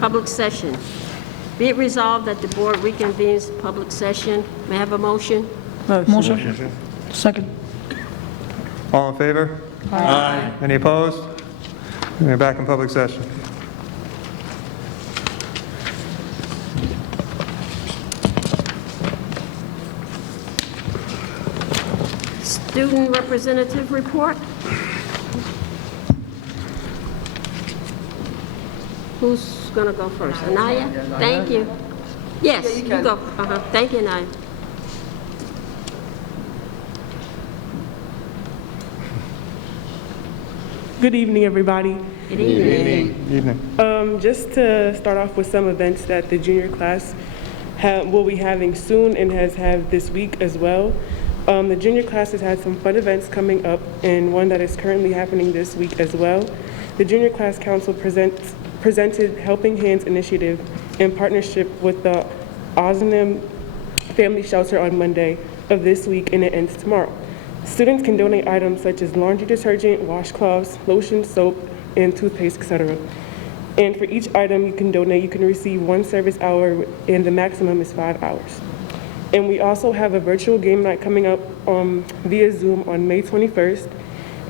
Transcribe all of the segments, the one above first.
Public session. Be it resolved that the board reconvenes public session. May I have a motion? Motion. Second. All in favor? Aye. Any opposed? We're back in public session. Student representative report. Who's going to go first? Anaya? Thank you. Yes, you go. Thank you, Anaya. Good evening, everybody. Good evening. Evening. Just to start off with some events that the junior class will be having soon and has had this week as well. The junior class has had some fun events coming up, and one that is currently happening this week as well. The Junior Class Council presented Helping Hands Initiative in partnership with the Ozanam Family Shelter on Monday of this week, and it ends tomorrow. Students can donate items such as laundry detergent, washcloths, lotion, soap, and toothpaste, etc. And for each item you can donate, you can receive 1 service hour, and the maximum is 5 hours. And we also have a virtual game night coming up via Zoom on May 21st.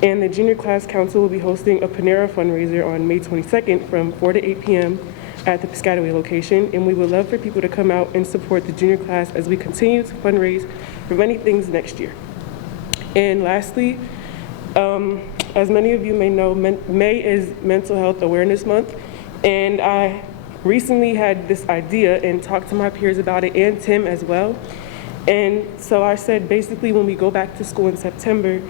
And the Junior Class Council will be hosting a Panera fundraiser on May 22nd from 4 to 8 p.m. at the Piscataway location. And we would love for people to come out and support the junior class as we continue to fundraise for many things next year. And lastly, as many of you may know, May is Mental Health Awareness Month. And I recently had this idea and talked to my peers about it, and Tim as well. And so I said, basically, when we go back to school in September,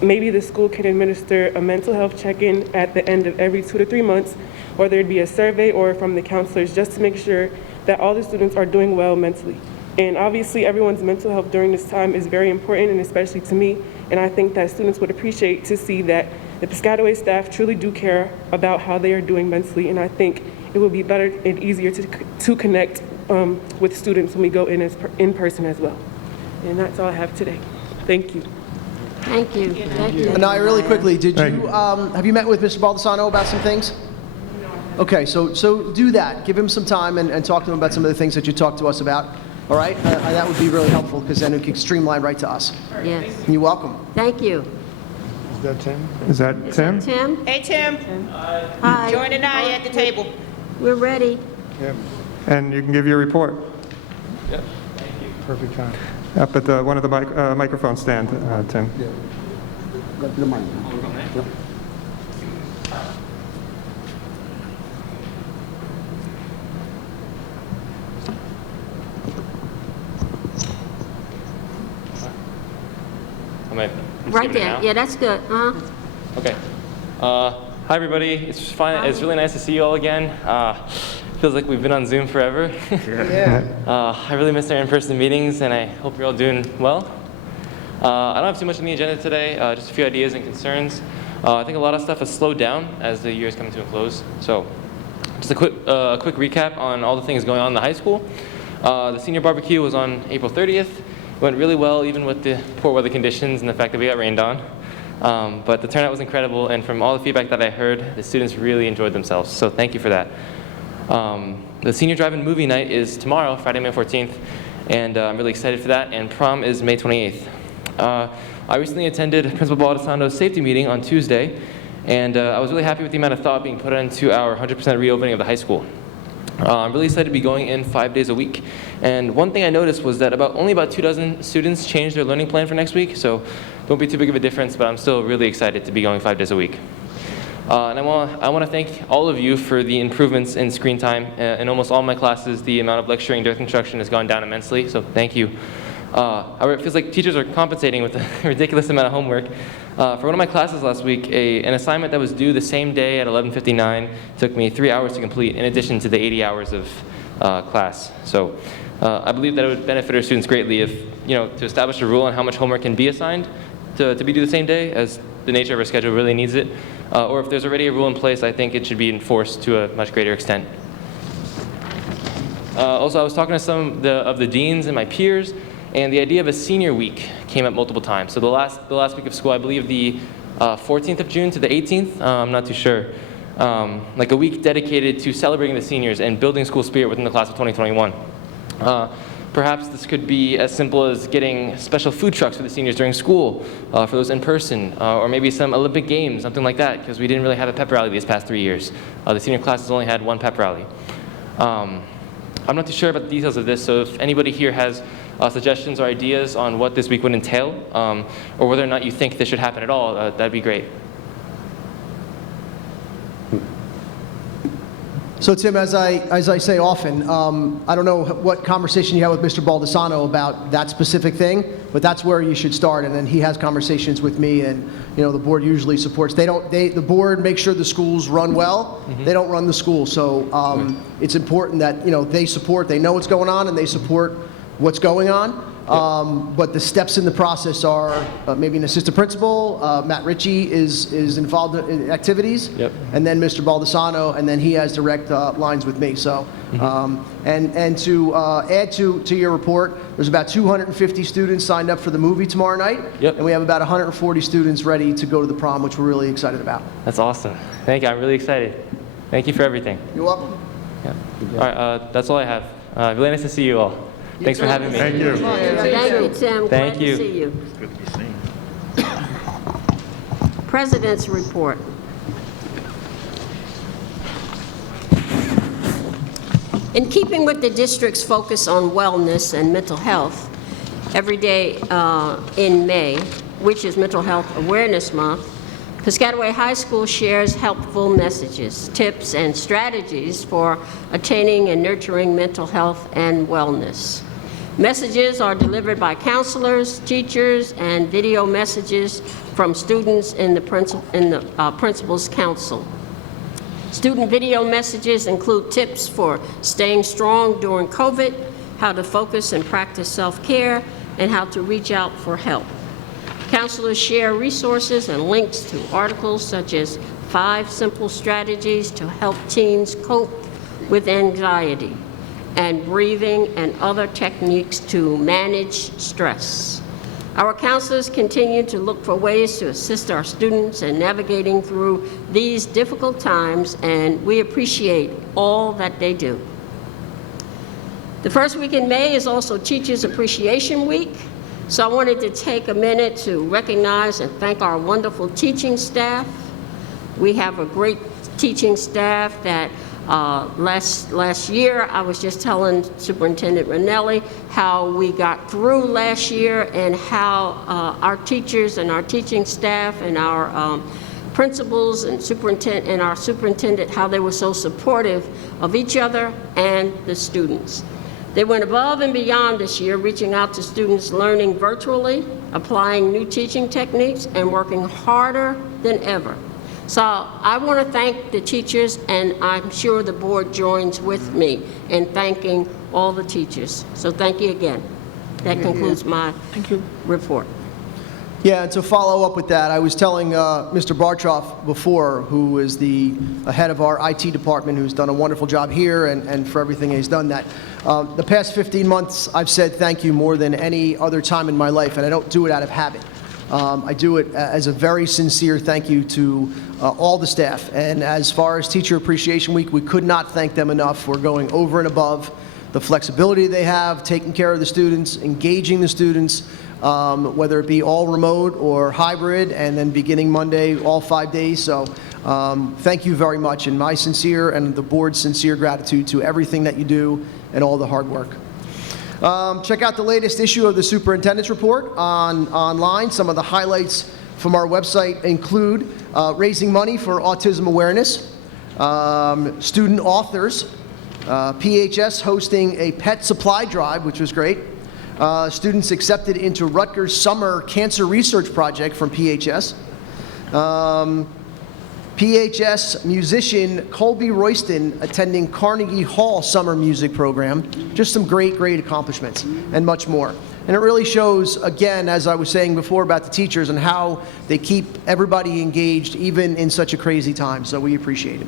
maybe the school can administer a mental health check-in at the end of every 2 to 3 months, or there'd be a survey or from the counselors, just to make sure that all the students are doing well mentally. And obviously, everyone's mental health during this time is very important, and especially to me. And I think that students would appreciate to see that the Piscataway staff truly do care about how they are doing mentally, and I think it will be better and easier to connect with students when we go in person as well. And that's all I have today. Thank you. Thank you. Thank you. Anaya, really quickly, Thank you. have you met with Mr. Baldessano about some things? Okay, so do that. Give him some time and talk to him about some of the things that you talked to us about. All right? That would be really helpful, because then it can streamline right to us. Yes. You're welcome. Thank you. Is that Tim? Is that Tim? Tim? Hey, Tim. Hi. Join Anaya at the table. We're ready. Yep. And you can give your report. Yep. Thank you. Perfect time. Up at one of the microphone stand, Tim. The mic. Yep. Right there. Yeah, that's good. Okay. Hi, everybody. It's fine. It's really nice to see you all again. Feels like we've been on Zoom forever. I really missed our in-person meetings, and I hope you're all doing well. I don't have too much on the agenda today, just a few ideas and concerns. I think a lot of stuff has slowed down as the year is coming to a close. So just a quick recap on all the things going on in the high school. The senior barbecue was on April 30th. It went really well, even with the poor weather conditions and the fact that we got rained on. But the turnout was incredible, and from all the feedback that I heard, the students really enjoyed themselves. So thank you for that. The senior drive-in movie night is tomorrow, Friday, May 14th, and I'm really excited for that, and prom is May 28th. I recently attended Principal Baldessano's safety meeting on Tuesday, and I was really happy with the amount of thought being put into our 100% reopening of the high school. I'm really excited to be going in 5 days a week, and one thing I noticed was that only about 24 students changed their learning plan for next week, so don't be too big of a difference, but I'm still really excited to be going 5 days a week. And I want to thank all of you for the improvements in screen time. In almost all my classes, the amount of lecturing during construction has gone down immensely, so thank you. However, it feels like teachers are compensating with a ridiculous amount of homework. For one of my classes last week, an assignment that was due the same day at 11:59 took me 3 hours to complete, in addition to the 80 hours of class. So I believe that it would benefit our students greatly if, to establish a rule on how much homework can be assigned to be due the same day, as the nature of our schedule really needs it. Or if there's already a rule in place, I think it should be enforced to a much greater extent. Also, I was talking to some of the deans and my peers, and the idea of a senior week came up multiple times. So the last week of school, I believe the 14th of June to the 18th, I'm not too sure. like a week dedicated to celebrating the seniors and building school spirit within the class of 2021. Perhaps this could be as simple as getting special food trucks for the seniors during school, for those in person, or maybe some Olympic Games, something like that, because we didn't really have a pep rally these past 3 years. The senior class has only had one pep rally. I'm not too sure about the details of this, so if anybody here has suggestions or ideas on what this week would entail, or whether or not you think this should happen at all, that'd be great. So Tim, as I say often, I don't know what conversation you had with Mr. Baldessano about that specific thing, but that's where you should start. And then he has conversations with me, and the board usually supports. The board makes sure the schools run well. They don't run the school, so it's important that they support. They know what's going on, and they support what's going on. But the steps in the process are maybe an assistant principal, Matt Ritchie is involved in activities, and then Mr. Baldessano, and then he has direct lines with me. So, and to add to your report, there's about 250 students signed up for the movie tomorrow night, and we have about 140 students ready to go to the prom, which we're really excited about. That's awesome. Thank you. I'm really excited. Thank you for everything. You're welcome. All right, that's all I have. Really nice to see you all. Thanks for having me. Thank you. Thank you, Tim. Thank Glad you. to see you. President's report. In keeping with the district's focus on wellness and mental health, every day in May, which is Mental Health Awareness Month, Piscataway High School shares helpful messages, tips, and strategies for attaining and nurturing mental health and wellness. Messages are delivered by counselors, teachers, and video messages from students in the Principal's Council. Student video messages include tips for staying strong during COVID, how to focus and practice self-care, and how to reach out for help. Counselors share resources and links to articles such as 5 simple strategies to help teens cope with anxiety, and breathing and other techniques to manage stress. Our counselors continue to look for ways to assist our students in navigating through these difficult times, and we appreciate all that they do. The first week in May is also Teachers Appreciation Week, so I wanted to take a minute to recognize and thank our wonderful teaching staff. We have a great teaching staff that last year, I was just telling Superintendent Ranelli how we got through last year and how our teachers and our teaching staff and our principals and our superintendent, how they were so supportive of each other and the students. They went above and beyond this year, reaching out to students learning virtually, applying new teaching techniques, and working harder than ever. So I want to thank the teachers, and I'm sure the board joins with me in thanking all the teachers. So thank you again. That concludes my report. Yeah, and to follow up with that, I was telling Mr. Bartroff before, who is the head of our IT department, who's done a wonderful job here and for everything he's done, that the past 15 months I've said thank you more than any other time in my life, and I don't do it out of habit. I do it as a very sincere thank you to all the staff. And as far as Teacher Appreciation Week, we could not thank them enough for going over and above, the flexibility they have, taking care of the students, engaging the students, whether it be all remote or hybrid, and then beginning Monday, all 5 days. So thank you very much, and my sincere and the board's sincere gratitude to everything that you do and all the hard work. Check out the latest issue of the Superintendent's Report online. Some of the highlights from our website include raising money for autism awareness, student authors, PHS hosting a pet supply drive, which was great, students accepted into Rutgers Summer Cancer Research Project from PHS, PHS musician Colby Royston attending Carnegie Hall Summer Music Program. Just some great, great accomplishments, and much more. And it really shows, again, as I was saying before about the teachers and how they keep everybody engaged even in such a crazy time, so we appreciate it.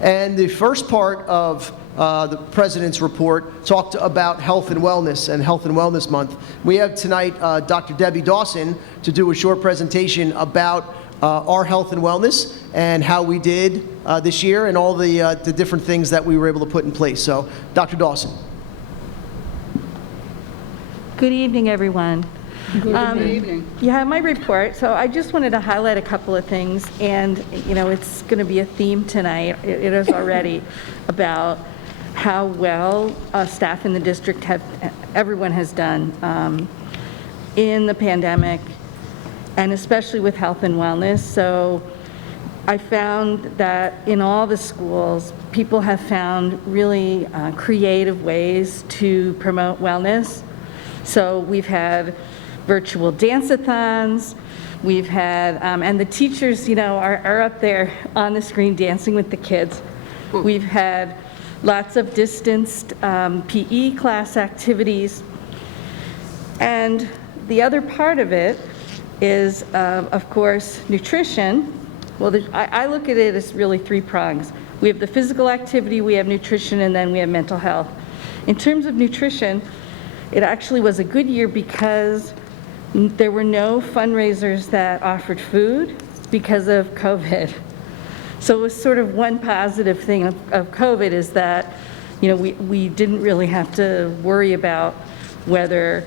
And the first part of the President's report talked about health and wellness and Health and Wellness Month. We have tonight Dr. Debbie Dawson to do a short presentation about our health and wellness, and how we did this year and all the different things that we were able to put in place. So, Dr. Dawson. Good evening, everyone. Good evening. You have my report, so I just wanted to highlight a couple of things, and, you know, it's going to be a theme tonight. It is already about how well staff in the district everyone has done in the pandemic, and especially with health and wellness. So I found that in all the schools, people have found really creative ways to promote wellness. So we've had virtual dance-a-thons, we've had, and the teachers, you know, are up there on the screen dancing with the kids. We've had lots of distanced PE class activities. And the other part of it is, of course, nutrition. Well, I look at it as really three prongs. We have the physical activity, we have nutrition, and then we have mental health. In terms of nutrition, it actually was a good year because there were no fundraisers that offered food because of COVID. So it was sort of one positive thing of COVID is that, you know, we didn't really have to worry about whether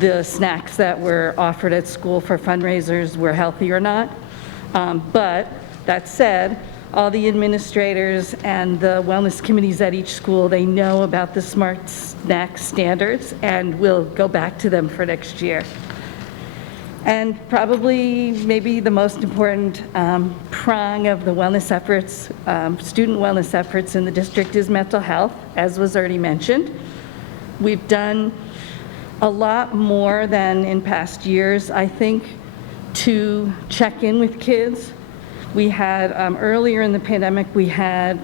the snacks that were offered at school for fundraisers were healthy or not. But that said, all the administrators and the wellness committees at each school, they know about the smart snack standards and we'll go back to them for next year. And probably maybe the most important prong of the wellness efforts, student wellness efforts in the district is mental health, as was already mentioned. We've done a lot more than in past years, I think, to check in with kids. We had, earlier in the pandemic, we had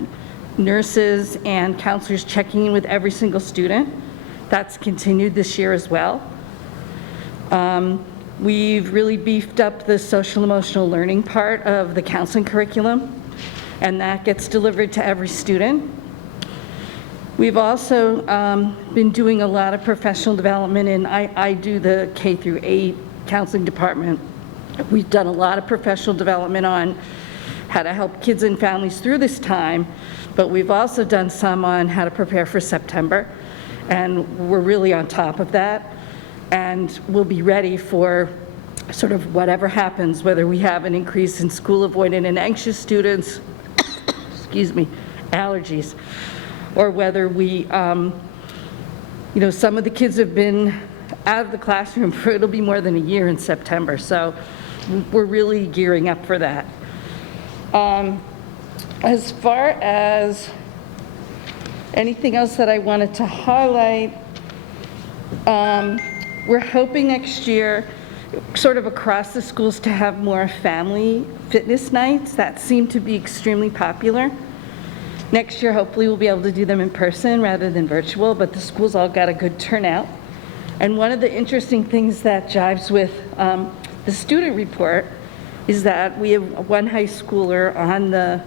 nurses and counselors checking in with every single student. That's continued this year as well. We've really beefed up the social emotional learning part of the counseling curriculum, and that gets delivered to every student. We've also been doing a lot of professional development, and I do the K through 8 counseling department. We've done a lot of professional development on how to help kids and families through this time, but we've also done some on how to prepare for September, and we're really on top of that. And we'll be ready for sort of whatever happens, whether we have an increase in school avoidant and anxious students, excuse me, allergies, or whether we, you know, some of the kids have been out of the classroom for, it'll be more than a year in September, so we're really gearing up for that. As far as anything else that I wanted to highlight, we're hoping next year, sort of across the schools, to have more family fitness nights that seem to be extremely popular. Next year, hopefully, we'll be able to do them in person rather than virtual, but the schools all got a good turnout. And one of the interesting things that jives with the student report is that we have one high schooler on the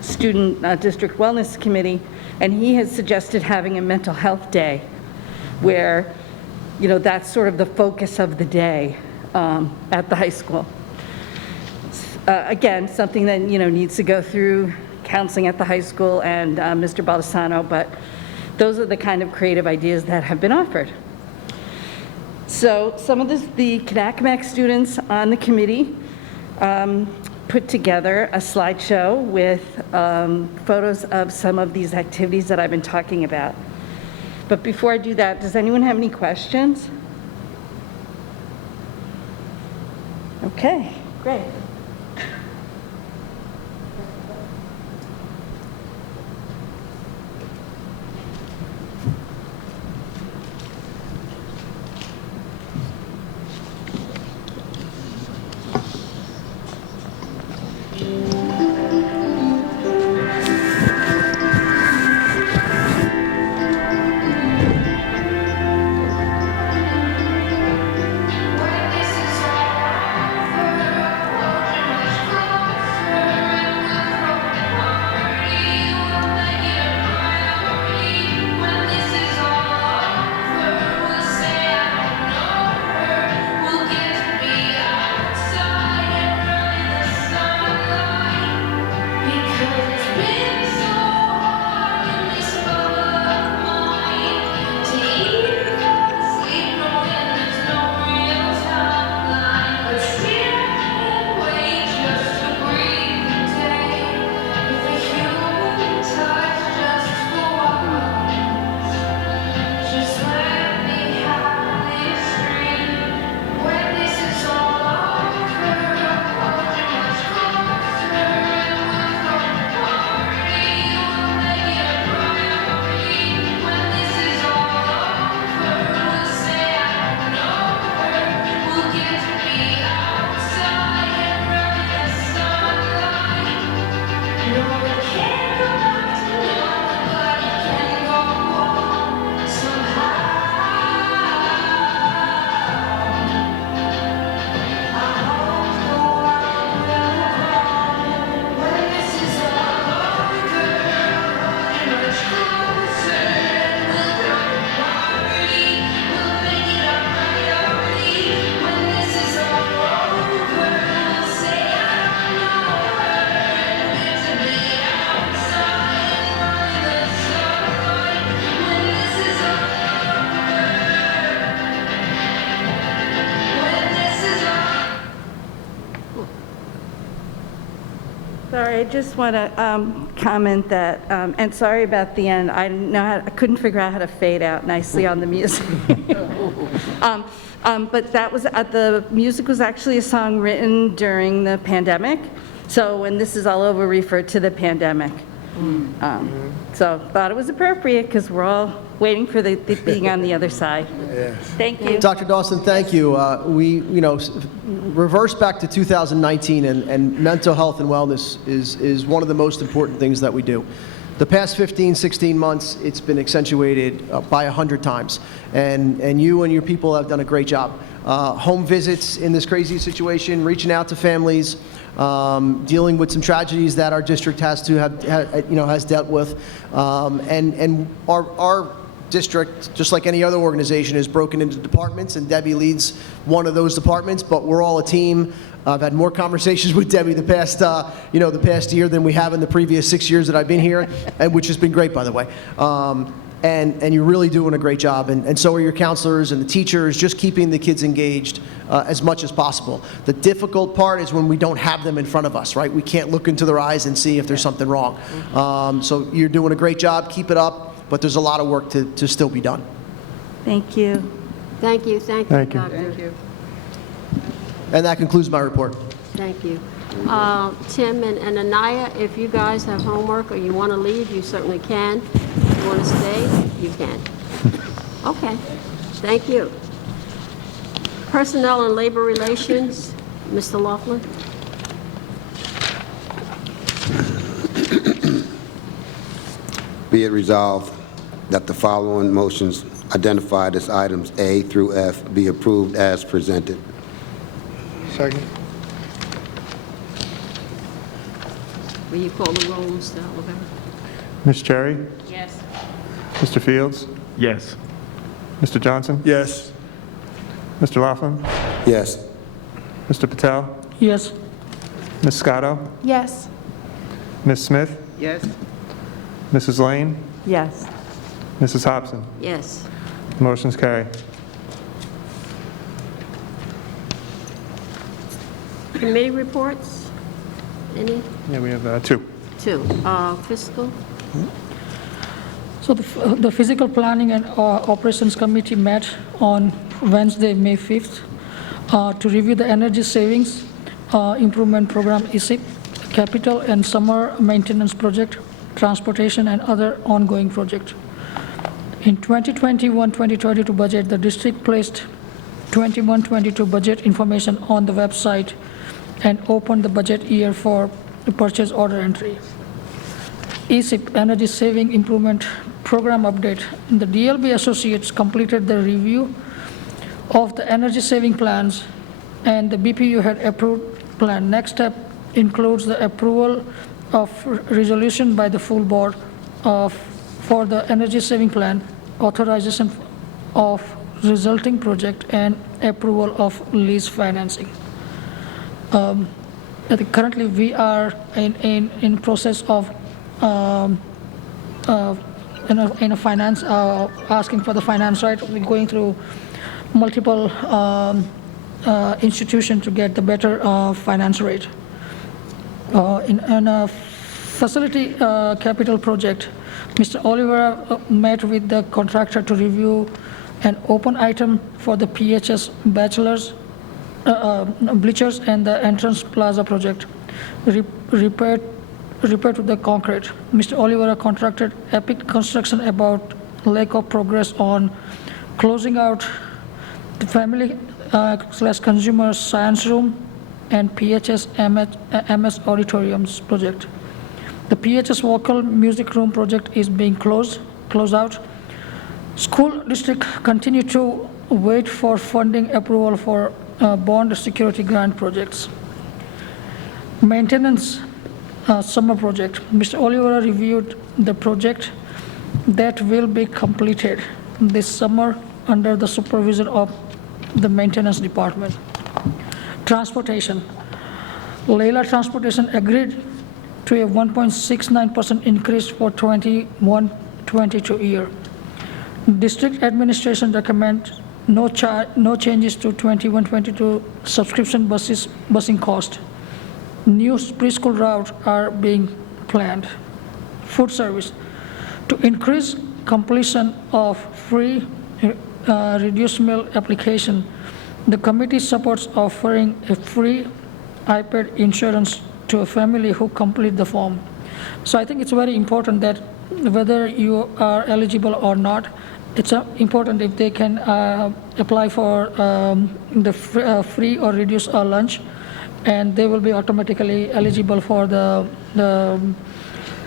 student district wellness committee, and he has suggested having a mental health day where, you know, that's sort of the focus of the day at the high school. Again, something that, you know, needs to go through counseling at the high school and Mr. Baldessano, but those are the kind of creative ideas that have been offered. So some of the Kanakamak students on the committee put together a slideshow with photos of some of these activities that I've been talking about. But before I do that, does anyone have any questions? Okay, great. just want to comment that, and sorry about the end, I couldn't figure out how to fade out nicely on the music. But that was, the music was actually a song written during the pandemic, so when this is all over, refer to the pandemic. So thought it was appropriate because we're all waiting for the being on the other side. Thank you. Dr. Dawson, thank you. Reverse back to 2019, and mental health and wellness is one of the most important things that we do. The past 15, 16 months, it's been accentuated by 100 times, and you and your people have done a great job. Home visits in this crazy situation, reaching out to families, dealing with some tragedies that our district has dealt with, and our district, just like any other organization, is broken into departments, and Debbie leads one of those departments, but we're all a team. I've had more conversations with Debbie the past year than we have in the previous 6 years that I've been here, and which has been great, by the way. And you're really doing a great job, and so are your counselors and the teachers, just keeping the kids engaged as much as possible. The difficult part is when we don't have them in front of us, right? We can't look into their eyes and see if there's something wrong. So you're doing a great job. Keep it up. But there's a lot of work to still be done. Thank you. Thank you, Thank you. Doctor. Thank you. And that concludes my report. Thank you. Tim and Anaya, if you guys have homework or you want to leave, you certainly can. If you want to stay, you can. Okay, thank you. Personnel and Labor Relations, Mr. Laughlin. Be it resolved that the following motions identified as items A through F be approved as presented. Second. Will you call the roll, Mr. Oliver? Ms. Cherry? Yes. Mr. Fields? Yes. Mr. Johnson? Yes. Mr. Laughlin? Yes. Mr. Patel? Yes. Ms. Scotto? Yes. Ms. Smith? Yes. Mrs. Lane? Yes. Mrs. Hobson? Yes. Motion's carried. Committee reports? Any? Yeah, we have two. Two. Fiscal? So the Physical Planning and Operations Committee met on Wednesday, May 5th, to review the Energy Savings Improvement Program, ESIP, capital and summer maintenance project, transportation, and other ongoing projects. In 2021-2022 budget, the district placed 21-22 budget information on the website and opened the budget year for the purchase order entry. ESIP, Energy Saving Improvement Program update. The DLB Associates completed the review of the energy saving plans, and the BPU had approved plan. Next step includes the approval of resolution by the full board for the energy saving plan, authorization of resulting project, and approval of lease financing. Currently, we are in process of in a finance, asking for the finance right. We're going through multiple institutions to get the better finance rate. In a facility capital project, Mr. Oliver met with the contractor to review an open item for the PHS bachelors bleachers and the entrance plaza project, repair to the concrete. Mr. Oliver contracted Epic Construction about lack of progress on closing out the family/consumer science room and PHS MS auditoriums project. The PHS vocal music room project is being closed out. School district continue to wait for funding approval for bond security grant projects. Maintenance summer project. Mr. Oliver reviewed the project that will be completed this summer under the supervision of the maintenance department. Transportation. Leila Transportation agreed to a 1.69% increase for 21-22 year. District administration recommend no changes to 21-22 subscription busing cost. New preschool routes are being planned. Food service. To increase completion of free reduced meal application, the committee supports offering a free iPad insurance to a family who complete the form. So I think it's very important that whether you are eligible or not, it's important if they can apply for the free or reduced lunch, and they will be automatically eligible for the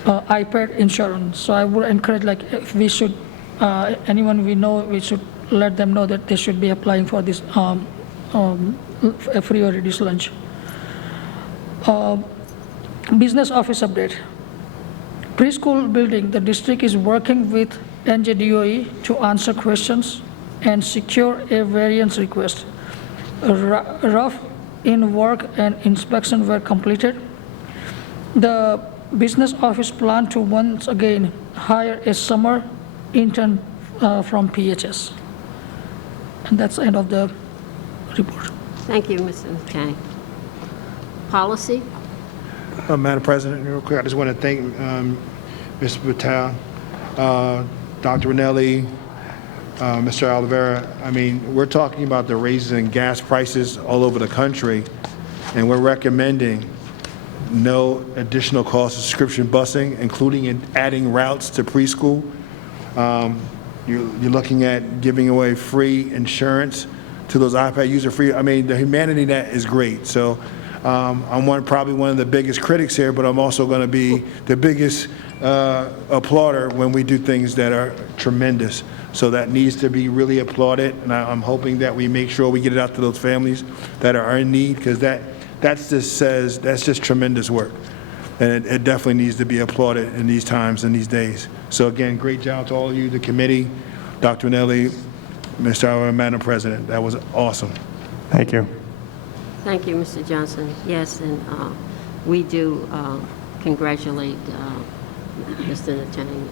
iPad insurance. So I would encourage, like, if we should, anyone we know, we should let them know that they should be applying for this a free or reduced lunch. Business office update. Preschool building, the district is working with NJDOE to answer questions and secure a variance request. Rough in work and inspection were completed. The business office plan to once again hire a summer intern from PHS. And that's the end of the report. Thank you, Mr. McKay. Policy? Madam President, real quick, I just want to thank Mr. Patel, Dr. Ranelli, Mr. Oliveira. I mean, we're talking about the raises in gas prices all over the country, and we're recommending no additional cost of subscription busing, including in adding routes to preschool. You're looking at giving away free insurance to those iPad user-free. I mean, the humanity in that is great. So I'm probably one of the biggest critics here, but I'm also going to be the biggest applauder when we do things that are tremendous. So that needs to be really applauded, and I'm hoping that we make sure we get it out to those families that are in need, because that's just tremendous work, and it definitely needs to be applauded in these times and these days. So again, great job to all of you, the committee, Dr. Nelly, Mr. Oliver, Madam President. That was awesome. Thank you. Thank you, Mr. Johnson. Yes, and we do congratulate Mr. Natang